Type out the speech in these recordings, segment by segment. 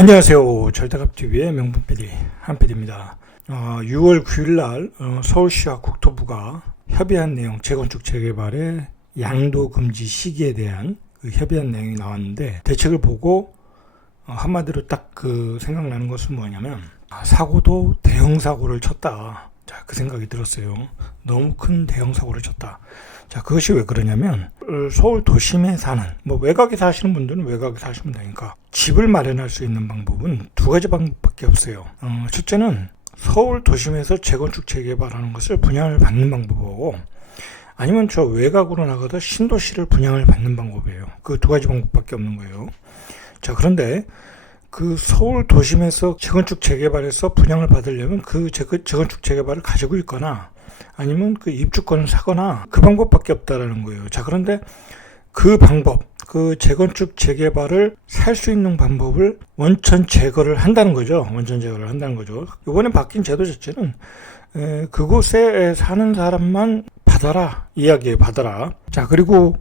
안녕하세요. 절대갑TV의 명분PD 한PD입니다. 6월 9일날 서울시와 국토부가 협의한 내용, 재건축 재개발의 양도 금지 시기에 대한 그 협의한 내용이 나왔는데, 대책을 보고 한마디로 딱 생각나는 것은 뭐냐면, 사고도 대형 사고를 쳤다. 자, 그 생각이 들었어요. 너무 큰 대형 사고를 쳤다. 자, 그것이 왜 그러냐면, 서울 도심에 사는, 외곽에 사시는 분들은 외곽에 사시면 되니까, 집을 마련할 수 있는 방법은 두 가지 방법밖에 없어요. 첫째는 서울 도심에서 재건축 재개발하는 것을 분양을 받는 방법이고, 아니면 저 외곽으로 나가서 신도시를 분양을 받는 방법이에요. 그 두 가지 방법밖에 없는 거예요. 자, 그런데 그 서울 도심에서 재건축 재개발해서 분양을 받으려면 그 재건축 재개발을 가지고 있거나 아니면 그 입주권을 사거나 그 방법밖에 없다라는 거예요. 자, 그런데 그 방법, 그 재건축 재개발을 살 수 있는 방법을 원천 제거를 한다는 거죠. 원천 제거를 한다는 거죠. 이번에 바뀐 제도 자체는 그곳에 사는 사람만 받아라 이야기에 받아라. 자, 그리고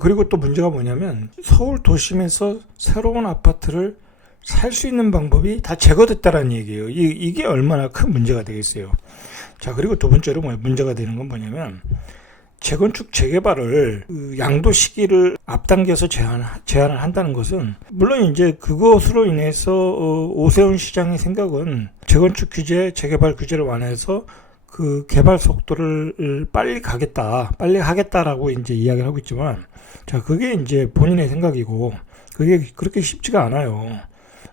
그리고 또 문제가 뭐냐면, 서울 도심에서 새로운 아파트를 살 수 있는 방법이 다 제거됐다라는 얘기예요. 이게 얼마나 큰 문제가 되겠어요. 자, 그리고 두 번째로 문제가 되는 건 뭐냐면, 재건축 재개발을 양도 시기를 앞당겨서 제한을 한다는 것은, 물론 이제 그것으로 인해서 오세훈 시장의 생각은 재건축 규제, 재개발 규제를 완화해서 그 개발 속도를 빨리 하겠다라고 이제 이야기를 하고 있지만, 자, 그게 이제 본인의 생각이고, 그게 그렇게 쉽지가 않아요.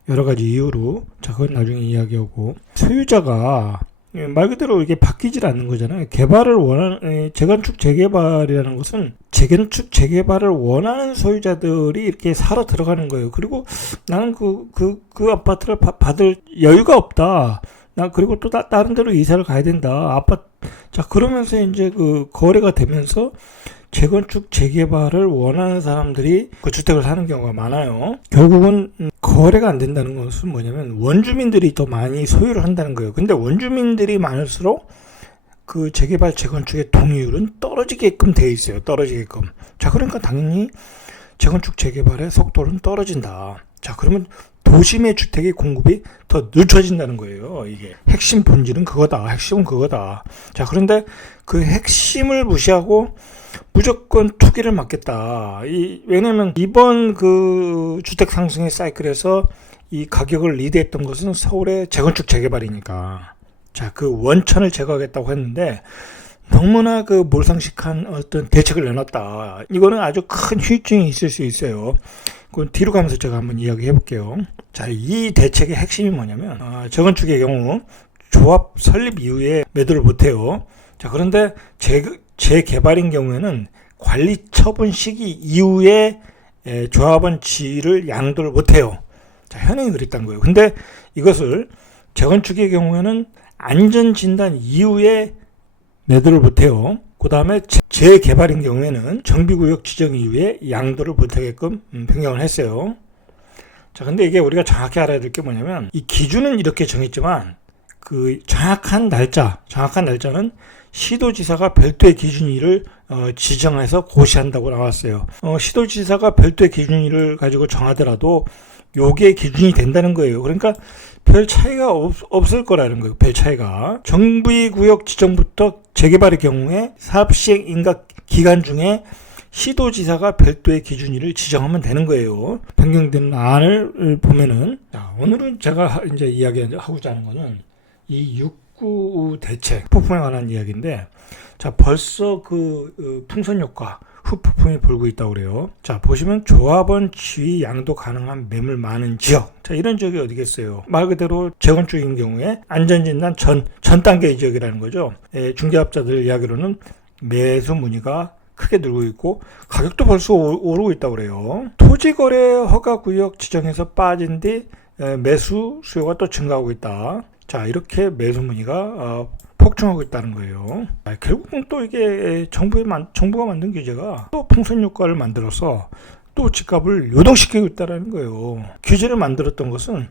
여러 가지 이유로. 자, 그건 나중에 이야기하고, 소유자가 말 그대로 이게 바뀌질 않는 거잖아요. 재건축 재개발이라는 것은 재건축 재개발을 원하는 소유자들이 이렇게 살아 들어가는 거예요. 그리고 나는 그 아파트를 받을 여유가 없다. 그리고 또 다른 데로 이사를 가야 된다. 자, 그러면서 이제 거래가 되면서 재건축 재개발을 원하는 사람들이 그 주택을 사는 경우가 많아요. 결국은 거래가 안 된다는 것은 뭐냐면, 원주민들이 더 많이 소유를 한다는 거예요. 근데 원주민들이 많을수록 그 재개발 재건축의 동의율은 떨어지게끔 돼 있어요. 떨어지게끔. 자, 그러니까 당연히 재건축 재개발의 속도는 떨어진다. 자, 그러면 도심의 주택의 공급이 더 늦춰진다는 거예요. 이게 핵심 본질은 그거다. 핵심은 그거다. 자, 그런데 그 핵심을 무시하고 무조건 투기를 막겠다. 왜냐면 이번 그 주택 상승의 사이클에서 이 가격을 리드했던 것은 서울의 재건축 재개발이니까. 자, 그 원천을 제거하겠다고 했는데 너무나 몰상식한 어떤 대책을 내놨다. 이거는 아주 큰 후유증이 있을 수 있어요. 그건 뒤로 가면서 제가 한번 이야기해 볼게요. 자, 이 대책의 핵심이 뭐냐면, 재건축의 경우 조합 설립 이후에 매도를 못해요. 자, 그런데 재개발인 경우에는 관리 처분 시기 이후에 조합원 지위를 양도를 못해요. 자, 현행이 그랬다는 거예요. 근데 이것을 재건축의 경우에는 안전진단 이후에 매도를 못해요. 그 다음에 재개발인 경우에는 정비구역 지정 이후에 양도를 못하게끔 변경을 했어요. 자, 근데 이게 우리가 정확히 알아야 될 게 뭐냐면, 이 기준은 이렇게 정했지만 그 정확한 날짜는 시도지사가 별도의 기준일을 지정해서 고시한다고 나왔어요. 시도지사가 별도의 기준일을 가지고 정하더라도 요게 기준이 된다는 거예요. 그러니까 별 차이가 없을 거라는 거예요. 별 차이가. 정비구역 지정부터 재개발의 경우에 사업시행 인가 기간 중에 시도지사가 별도의 기준일을 지정하면 되는 거예요. 변경된 안을 보면은, 자, 오늘은 제가 이제 이야기하고자 하는 거는 이 6구 대책 폭풍에 관한 이야기인데, 자, 벌써 풍선 효과, 후폭풍이 불고 있다고 그래요. 자, 보시면 조합원 지위 양도 가능한 매물 많은 지역. 자, 이런 지역이 어디겠어요? 말 그대로 재건축인 경우에 안전진단 전 단계 지역이라는 거죠. 중개업자들 이야기로는 매수 문의가 크게 늘고 있고 가격도 벌써 오르고 있다고 그래요. 토지거래 허가구역 지정에서 빠진 뒤 매수 수요가 또 증가하고 있다. 자, 이렇게 매수 문의가 폭증하고 있다는 거예요. 결국은 또 이게 정부가 만든 규제가 또 풍선 효과를 만들어서 또 집값을 요동시키고 있다는 거예요. 규제를 만들었던 것은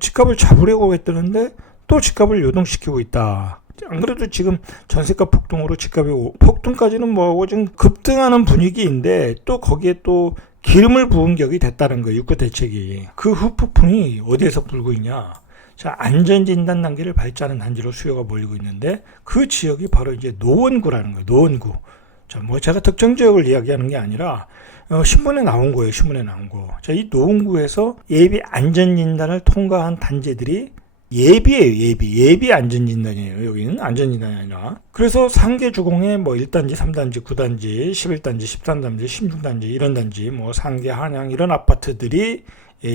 집값을 잡으려고 했다는데 또 집값을 요동시키고 있다. 안 그래도 지금 전세가 폭등으로 집값이 폭등까지는 뭐하고 지금 급등하는 분위기인데, 또 거기에 또 기름을 부은 격이 됐다는 거예요. 6구 대책이. 그 후폭풍이 어디에서 불고 있냐. 자, 안전진단 단계를 밟지않은 단지로 수요가 몰리고 있는데 그 지역이 바로 이제 노원구라는 거예요. 노원구. 자, 뭐 제가 특정 지역을 이야기하는 게 아니라 신문에 나온 거예요. 신문에 나온 거. 자, 이 노원구에서 예비 안전진단을 통과한 단지들이 예비예요. 예비 안전진단이에요. 여기는 안전진단이 아니라. 그래서 상계 주공에 뭐 1단지, 3단지, 9단지, 11단지, 13단지, 16단지 이런 단지, 뭐 상계, 한양 이런 아파트들이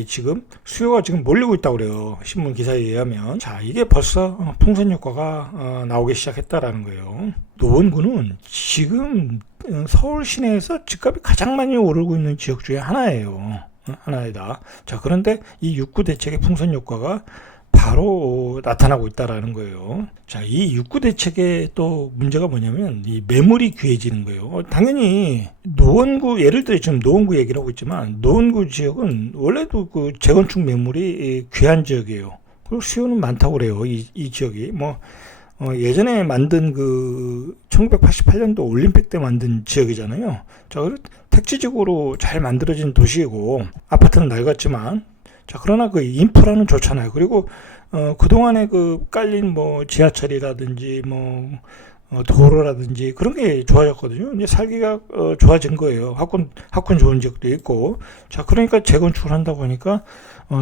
지금 수요가 지금 몰리고 있다고 그래요. 신문 기사에 의하면. 자, 이게 벌써 풍선 효과가 나오기 시작했다라는 거예요. 노원구는 지금 서울 시내에서 집값이 가장 많이 오르고 있는 지역 중에 하나예요. 하나이다. 자, 그런데 이 6구 대책의 풍선 효과가 바로 나타나고 있다라는 거예요. 자, 이 6구 대책의 또 문제가 뭐냐면 이 매물이 귀해지는 거예요. 당연히 노원구, 예를 들어 지금 노원구 얘기를 하고 있지만 노원구 지역은 원래도 그 재건축 매물이 귀한 지역이에요. 그리고 수요는 많다고 그래요. 이 지역이 예전에 만든 그 1988년도 올림픽 때 만든 지역이잖아요. 자, 택지적으로 잘 만들어진 도시이고 아파트는 낡았지만 자, 그러나 그 인프라는 좋잖아요. 그리고 그동안에 그 깔린 뭐 지하철이라든지 뭐 도로라든지 그런 게 좋아졌거든요. 이제 살기가 좋아진 거예요. 학군 좋은 지역도 있고. 자, 그러니까 재건축을 한다고 하니까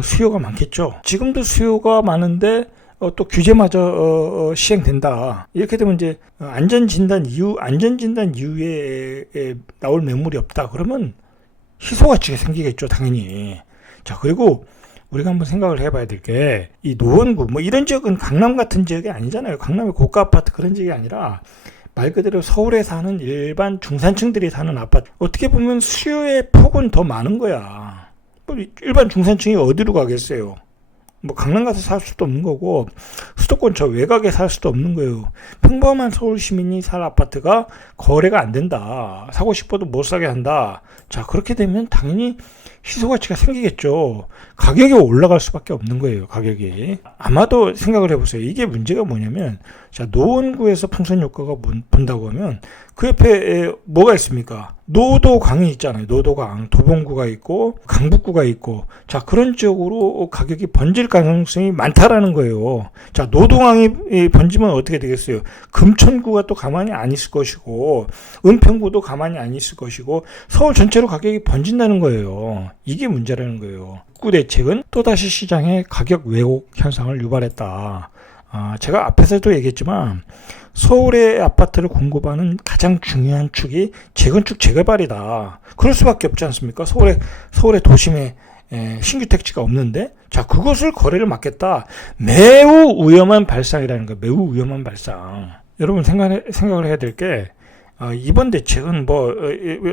수요가 많겠죠. 지금도 수요가 많은데 또 규제마저 시행된다. 이렇게 되면 이제 안전진단 이후에 나올 매물이 없다. 그러면 희소가치가 생기겠죠, 당연히. 자, 그리고 우리가 한번 생각을 해봐야 될 게, 이 노원구, 뭐 이런 지역은 강남 같은 지역이 아니잖아요. 강남의 고가 아파트 그런 지역이 아니라, 말 그대로 서울에 사는 일반 중산층들이 사는 아파트. 어떻게 보면 수요의 폭은 더 많은 거야. 뭐 일반 중산층이 어디로 가겠어요? 뭐 강남 가서 살 수도 없는 거고, 수도권 저 외곽에 살 수도 없는 거예요. 평범한 서울 시민이 살 아파트가 거래가 안 된다. 사고 싶어도 못 사게 한다. 자, 그렇게 되면 당연히 희소가치가 생기겠죠. 가격이 올라갈 수밖에 없는 거예요. 가격이. 아마도 생각을 해보세요. 이게 문제가 뭐냐면, 자, 노원구에서 풍선 효과가 본다고 하면 그 옆에 뭐가 있습니까? 노도강이 있잖아요. 노도강, 도봉구가 있고 강북구가 있고, 자, 그런 지역으로 가격이 번질 가능성이 많다라는 거예요. 자, 노도강이 번지면 어떻게 되겠어요? 금천구가 또 가만히 안 있을 것이고, 은평구도 가만히 안 있을 것이고, 서울 전체로 가격이 번진다는 거예요. 이게 문제라는 거예요. 6구 대책은 또다시 시장에 가격 왜곡 현상을 유발했다. 제가 앞에서도 얘기했지만 서울의 아파트를 공급하는 가장 중요한 축이 재건축 재개발이다. 그럴 수밖에 없지 않습니까? 서울의 도심에 신규 택지가 없는데, 자, 그것을 거래를 막겠다. 매우 위험한 발상이라는 거예요. 매우 위험한 발상. 여러분 생각을 해야 될 게, 이번 대책은 뭐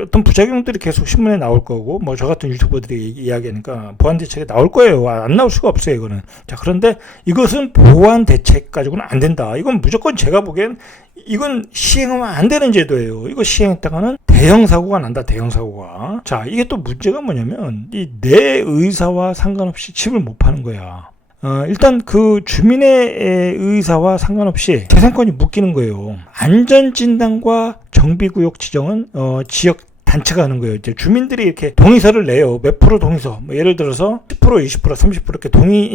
어떤 부작용들이 계속 신문에 나올 거고, 뭐 저 같은 유튜버들이 이야기하니까 보완 대책이 나올 거예요. 안 나올 수가 없어요, 이거는. 자, 그런데 이것은 보완 대책 가지고는 안 된다. 이건 무조건 제가 보기엔 이건 시행하면 안 되는 제도예요. 이거 시행했다가는 대형 사고가 난다. 대형 사고가. 자, 이게 또 문제가 뭐냐면 이 내 의사와 상관없이 집을 못 파는 거야. 일단 그 주민의 의사와 상관없이 재산권이 묶이는 거예요. 안전진단과 정비구역 지정은 지역 단체가 하는 거예요. 이제 주민들이 이렇게 동의서를 내요. 몇 프로 동의서. 뭐 예를 들어서 10%, 20%, 30% 이렇게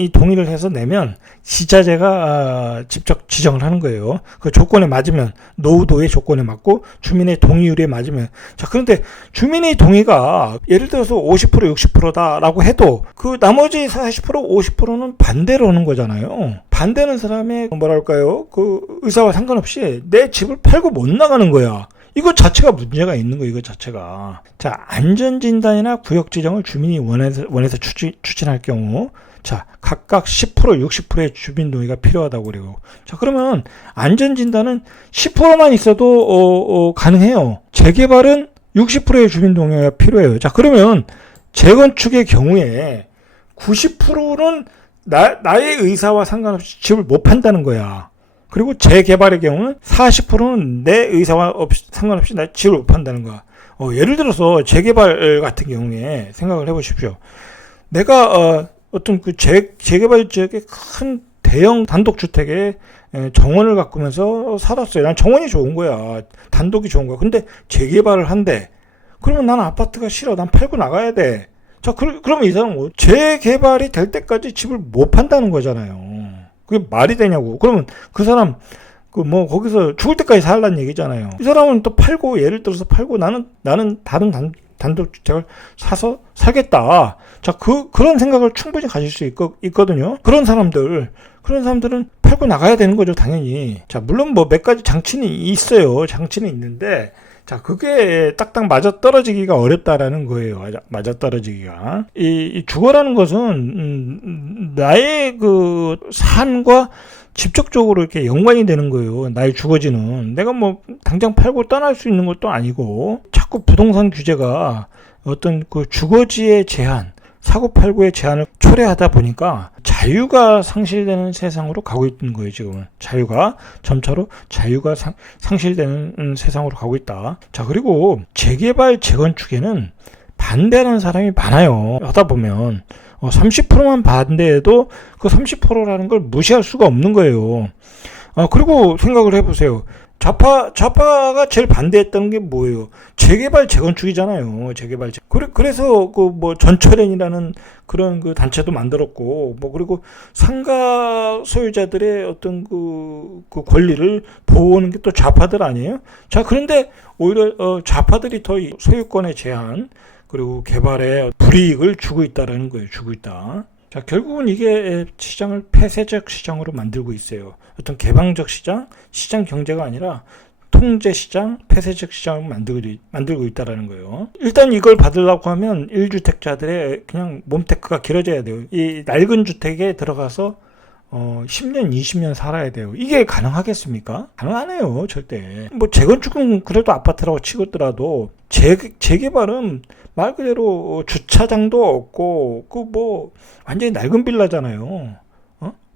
동의를 해서 내면 지자체가 직접 지정을 하는 거예요. 그 조건에 맞으면, 노후도의 조건에 맞고 주민의 동의율에 맞으면. 자, 그런데 주민의 동의가 예를 들어서 50%, 60%다라고 해도 그 나머지 40%, 50%는 반대로 하는 거잖아요. 반대하는 사람의 뭐랄까요? 그 의사와 상관없이 내 집을 팔고 못 나가는 거야. 이거 자체가 문제가 있는 거예요. 이거 자체가. 자, 안전진단이나 구역지정을 주민이 원해서 추진할 경우, 자, 각각 10%, 60%의 주민 동의가 필요하다고 그래요. 자, 그러면 안전진단은 10%만 있어도 가능해요. 재개발은 60%의 주민 동의가 필요해요. 자, 그러면 재건축의 경우에 90%는 나의 의사와 상관없이 집을 못 판다는 거야. 그리고 재개발의 경우는 40%는 내 의사와 상관없이 나 집을 못 판다는 거야. 예를 들어서 재개발 같은 경우에 생각을 해보십시오. 내가 어떤 그 재개발 지역의 큰 대형 단독주택에 정원을 가꾸면서 살았어요. 난 정원이 좋은 거야. 단독이 좋은 거야. 근데 재개발을 한대. 그러면 나는 아파트가 싫어. 난 팔고 나가야 돼. 자, 그러면 이 사람은 재개발이 될 때까지 집을 못 판다는 거잖아요. 그게 말이 되냐고. 그러면 그 사람 거기서 죽을 때까지 살라는 얘기잖아요. 이 사람은 또 팔고, 예를 들어서 팔고 나는 다른 단독주택을 사서 살겠다. 자, 그런 생각을 충분히 가질 수 있거든요. 그런 사람들은 팔고 나가야 되는 거죠, 당연히. 자, 물론 몇 가지 장치는 있어요. 장치는 있는데, 자, 그게 딱딱 맞아 떨어지기가 어렵다라는 거예요. 맞아 떨어지기가. 이 주거라는 것은, 나의 그 삶과 직접적으로 이렇게 연관이 되는 거예요. 나의 주거지는. 내가 당장 팔고 떠날 수 있는 것도 아니고, 자꾸 부동산 규제가 어떤 그 주거지의 제한, 사고팔고의 제한을 초래하다 보니까 자유가 상실되는 세상으로 가고 있는 거예요, 지금은. 점차로 자유가 상실되는 세상으로 가고 있다. 자, 그리고 재개발, 재건축에는 반대하는 사람이 많아요. 하다 보면. 30%만 반대해도 그 30%라는 걸 무시할 수가 없는 거예요. 그리고 생각을 해보세요. 좌파가 제일 반대했던 게 뭐예요? 재개발, 재건축이잖아요. 그래서 전철연이라는 그런 그 단체도 만들었고, 그리고 상가 소유자들의 어떤 그 권리를 보호하는 게 또 좌파들 아니에요? 자, 그런데 오히려 좌파들이 더 소유권의 제한, 그리고 개발에 불이익을 주고 있다라는 거예요. 주고 있다. 자, 결국은 이게 시장을 폐쇄적 시장으로 만들고 있어요. 어떤 개방적 시장 경제가 아니라 통제 시장, 폐쇄적 시장을 만들고 있다라는 거예요. 일단 이걸 받으려고 하면 1주택자들의 그냥 몸테크가 길어져야 돼요. 이 낡은 주택에 들어가서 10년, 20년 살아야 돼요. 이게 가능하겠습니까? 가능하네요, 절대. 재건축은 그래도 아파트라고 치고더라도 재개발은 말 그대로 주차장도 없고 완전히 낡은 빌라잖아요.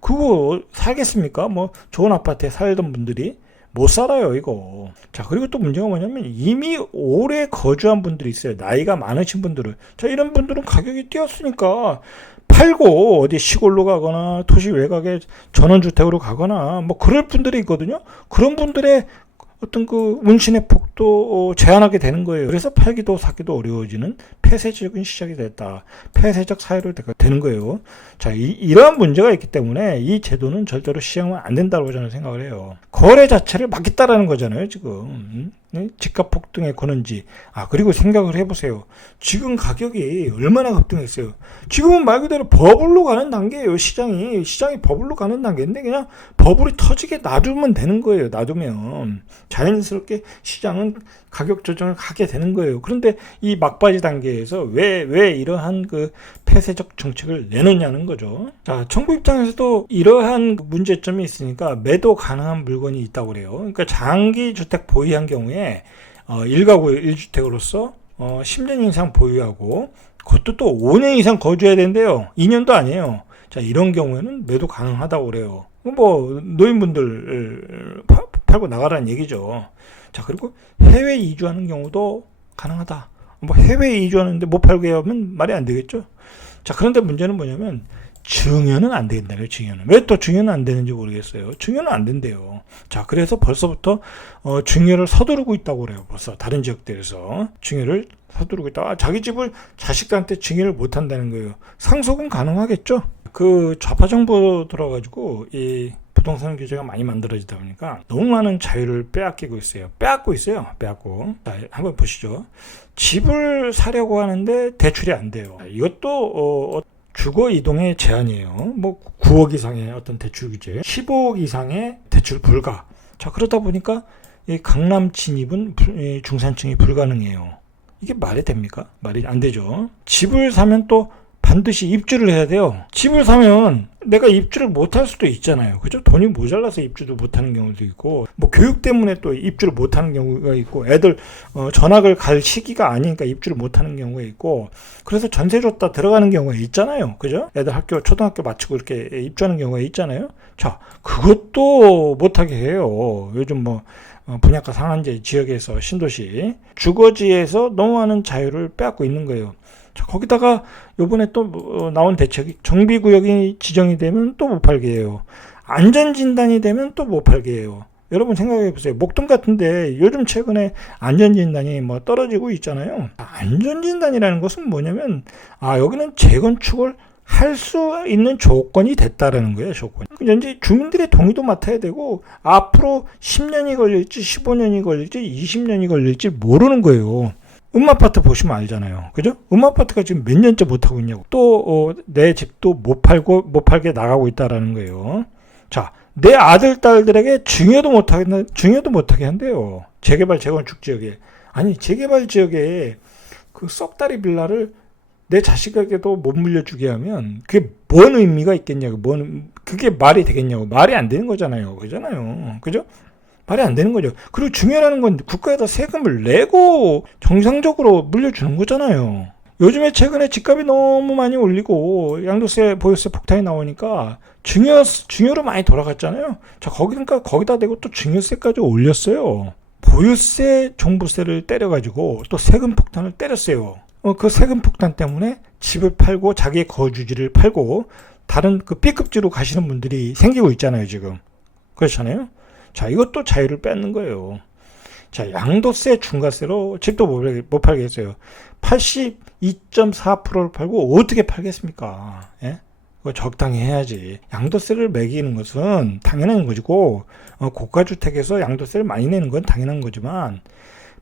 그거 살겠습니까? 좋은 아파트에 살던 분들이 못 살아요, 이거. 자, 그리고 또 문제가 뭐냐면 이미 오래 거주한 분들이 있어요. 나이가 많으신 분들은. 자, 이런 분들은 가격이 뛰었으니까 팔고 어디 시골로 가거나 도시 외곽에 전원주택으로 가거나 그럴 분들이 있거든요. 그런 분들의 어떤 그 운신의 폭도 제한하게 되는 거예요. 그래서 팔기도 사기도 어려워지는 폐쇄적인 시작이 됐다. 폐쇄적 사회로 되는 거예요. 자, 이러한 문제가 있기 때문에 이 제도는 절대로 시행하면 안 된다고 저는 생각을 해요. 거래 자체를 막겠다라는 거잖아요, 지금. 집값 폭등의 권은지. 그리고 생각을 해보세요. 지금 가격이 얼마나 급등했어요. 지금은 말 그대로 버블로 가는 단계예요. 시장이 버블로 가는 단계인데 그냥 버블이 터지게 놔두면 되는 거예요. 놔두면 자연스럽게 시장은 가격 조정을 하게 되는 거예요. 그런데 이 막바지 단계에서 왜 이러한 그 폐쇄적 정책을 내느냐는 거죠. 자, 정부 입장에서도 이러한 문제점이 있으니까 매도 가능한 물건이 있다고 그래요. 그러니까 장기 주택 보유한 경우에 1가구 1주택으로서 10년 이상 보유하고 그것도 또 5년 이상 거주해야 된대요. 2년도 아니에요. 자, 이런 경우에는 매도 가능하다고 그래요. 노인분들 팔고 나가라는 얘기죠. 자, 그리고 해외 이주하는 경우도 가능하다. 해외 이주하는데 못 팔게 하면 말이 안 되겠죠. 자, 그런데 문제는 뭐냐면 증여는 안 된다고요. 증여는. 왜 또 증여는 안 되는지 모르겠어요. 증여는 안 된대요. 자, 그래서 벌써부터 증여를 서두르고 있다고 그래요. 벌써 다른 지역들에서 증여를 서두르고 있다. 자기 집을 자식들한테 증여를 못 한다는 거예요. 상속은 가능하겠죠. 그 좌파 정부 들어가지고 이 부동산 규제가 많이 만들어지다 보니까 너무 많은 자유를 빼앗기고 있어요. 빼앗고. 자, 한번 보시죠. 집을 사려고 하는데 대출이 안 돼요. 이것도 주거 이동의 제한이에요. 9억 이상의 어떤 대출 규제, 15억 이상의 대출 불가. 자, 그러다 보니까 이 강남 진입은 중산층이 불가능해요. 이게 말이 됩니까? 말이 안 되죠. 집을 사면 또 반드시 입주를 해야 돼요. 집을 사면 내가 입주를 못할 수도 있잖아요. 그죠? 돈이 모자라서 입주도 못하는 경우도 있고, 교육 때문에 또 입주를 못하는 경우가 있고, 애들 전학을 갈 시기가 아니니까 입주를 못하는 경우가 있고, 그래서 전세 줬다 들어가는 경우가 있잖아요. 그죠? 애들 초등학교 마치고 이렇게 입주하는 경우가 있잖아요. 자, 그것도 못하게 해요. 요즘 분양가 상한제 지역에서 신도시 주거지에서 너무 많은 자유를 빼앗고 있는 거예요. 자, 거기다가 요번에 또 나온 대책이 정비구역이 지정이 되면 또 못 팔게 해요. 안전진단이 되면 또 못 팔게 해요. 여러분 생각해 보세요. 목동 같은데 요즘 최근에 안전진단이 뭐 떨어지고 있잖아요. 안전진단이라는 것은 뭐냐면 여기는 재건축을 할 수 있는 조건이 됐다라는 거예요. 조건. 이제 주민들의 동의도 맡아야 되고 앞으로 10년이 걸릴지 15년이 걸릴지 20년이 걸릴지 모르는 거예요. 음아파트 보시면 알잖아요. 그죠? 음아파트가 지금 몇 년째 못하고 있냐고. 또 내 집도 못 팔게 나가고 있다라는 거예요. 자, 내 아들 딸들에게 증여도 못하게 한대요. 재개발 재건축 지역에. 아니, 재개발 지역에 그 썩다리 빌라를 내 자식에게도 못 물려주게 하면 그게 뭔 의미가 있겠냐고. 그게 말이 되겠냐고. 말이 안 되는 거잖아요. 그잖아요. 그죠? 말이 안 되는 거죠. 그리고 중요한 건 국가에다 세금을 내고 정상적으로 물려주는 거잖아요. 요즘에 최근에 집값이 너무 많이 올리고 양도세, 보유세 폭탄이 나오니까 증여로 많이 돌아갔잖아요. 자, 거기다 대고 또 증여세까지 올렸어요. 보유세, 종부세를 때려가지고 또 세금 폭탄을 때렸어요. 그 세금 폭탄 때문에 집을 팔고 자기의 거주지를 팔고 다른 그 B급지로 가시는 분들이 생기고 있잖아요, 지금. 그렇잖아요. 자, 이것도 자유를 뺏는 거예요. 자, 양도세, 중과세로 집도 못 팔겠어요. 82.4%를 팔고 어떻게 팔겠습니까? 예? 그거 적당히 해야지. 양도세를 매기는 것은 당연한 거고, 고가주택에서 양도세를 많이 내는 건 당연한 거지만,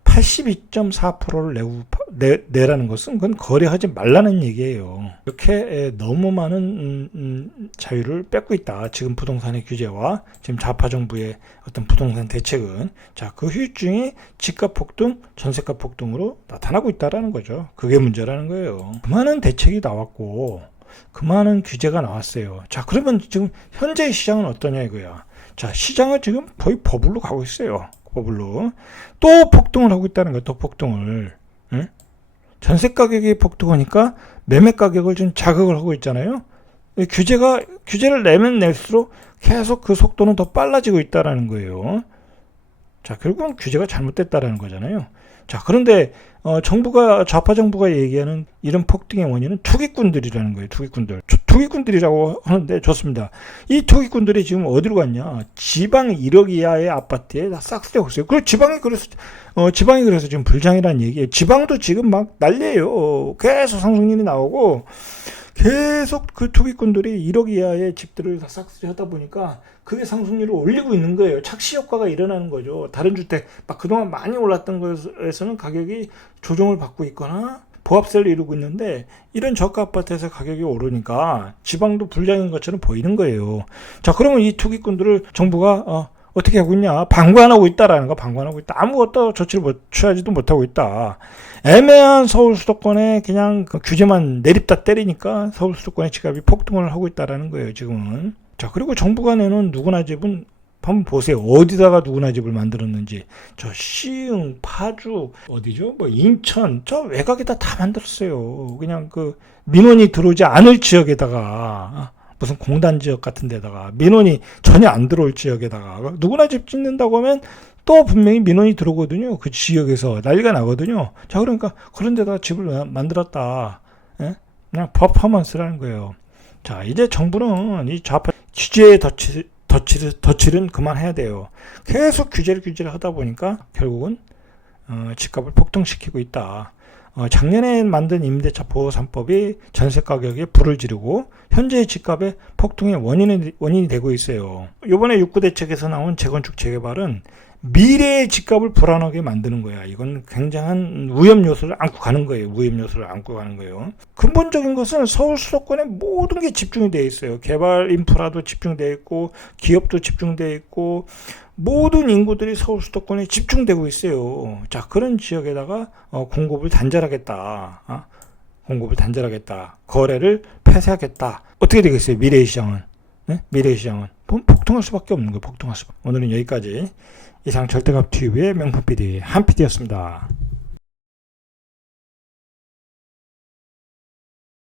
82.4%를 내라는 것은 그건 거래하지 말라는 얘기예요. 이렇게 너무 많은 자유를 뺏고 있다. 지금 부동산의 규제와 지금 좌파 정부의 어떤 부동산 대책은 그 후유증이 집값 폭등, 전세값 폭등으로 나타나고 있다라는 거죠. 그게 문제라는 거예요. 그 많은 대책이 나왔고 그 많은 규제가 나왔어요. 자, 그러면 지금 현재의 시장은 어떠냐 이거야. 자, 시장은 지금 거의 버블로 가고 있어요. 버블로. 또 폭등을 하고 있다는 거예요. 또 폭등을. 응? 전세 가격이 폭등하니까 매매 가격을 좀 자극을 하고 있잖아요. 규제를 내면 낼수록 계속 그 속도는 더 빨라지고 있다라는 거예요. 자, 결국은 규제가 잘못됐다라는 거잖아요. 자, 그런데 좌파 정부가 얘기하는 이런 폭등의 원인은 투기꾼들이라는 거예요. 투기꾼들이라고 하는데 좋습니다. 이 투기꾼들이 지금 어디로 갔냐? 지방 1억 이하의 아파트에 다 싹쓸이하고 있어요. 그리고 지방이 그래서 지금 불장이라는 얘기예요. 지방도 지금 막 난리예요. 계속 상승률이 나오고 계속 그 투기꾼들이 1억 이하의 집들을 다 싹쓸이 하다 보니까 그게 상승률을 올리고 있는 거예요. 착시 효과가 일어나는 거죠. 다른 주택 막 그동안 많이 올랐던 것에서는 가격이 조정을 받고 있거나 보합세를 이루고 있는데 이런 저가 아파트에서 가격이 오르니까 지방도 불량인 것처럼 보이는 거예요. 자, 그러면 이 투기꾼들을 정부가 어떻게 하고 있냐? 방관하고 있다라는 거. 방관하고 있다. 아무것도 조치를 취하지도 못하고 있다. 애매한 서울 수도권에 그냥 그 규제만 내립다 때리니까 서울 수도권의 집값이 폭등을 하고 있다라는 거예요, 지금은. 자, 그리고 정부가 내놓은 누구나 집은 한번 보세요. 어디다가 누구나 집을 만들었는지. 저 시흥, 파주, 어디죠? 뭐 인천, 저 외곽에다 다 만들었어요. 그냥 그 민원이 들어오지 않을 지역에다가 무슨 공단 지역 같은 데다가 민원이 전혀 안 들어올 지역에다가 누구나 집 짓는다고 하면 또 분명히 민원이 들어오거든요. 그 지역에서 난리가 나거든요. 자, 그러니까 그런 데다가 집을 만들었다. 예? 그냥 퍼포먼스라는 거예요. 자, 이제 정부는 이 좌파 규제의 덧칠은 그만해야 돼요. 계속 규제를 하다 보니까 결국은 집값을 폭등시키고 있다. 작년에 만든 임대차 보호 3법이 전세 가격에 불을 지르고 현재의 집값의 폭등의 원인이 되고 있어요. 이번에 6구 대책에서 나온 재건축 재개발은 미래의 집값을 불안하게 만드는 거야. 이건 굉장한 위험 요소를 안고 가는 거예요. 근본적인 것은 서울 수도권에 모든 게 집중이 되어 있어요. 개발 인프라도 집중되어 있고 기업도 집중되어 있고 모든 인구들이 서울 수도권에 집중되고 있어요. 자, 그런 지역에다가 공급을 단절하겠다. 거래를 폐쇄하겠다. 어떻게 되겠어요? 미래의 시장은. 네? 미래의 시장은 폭등할 수밖에 없는 거예요. 오늘은 여기까지. 이상 절대값TV의 명품 PD 한 PD였습니다.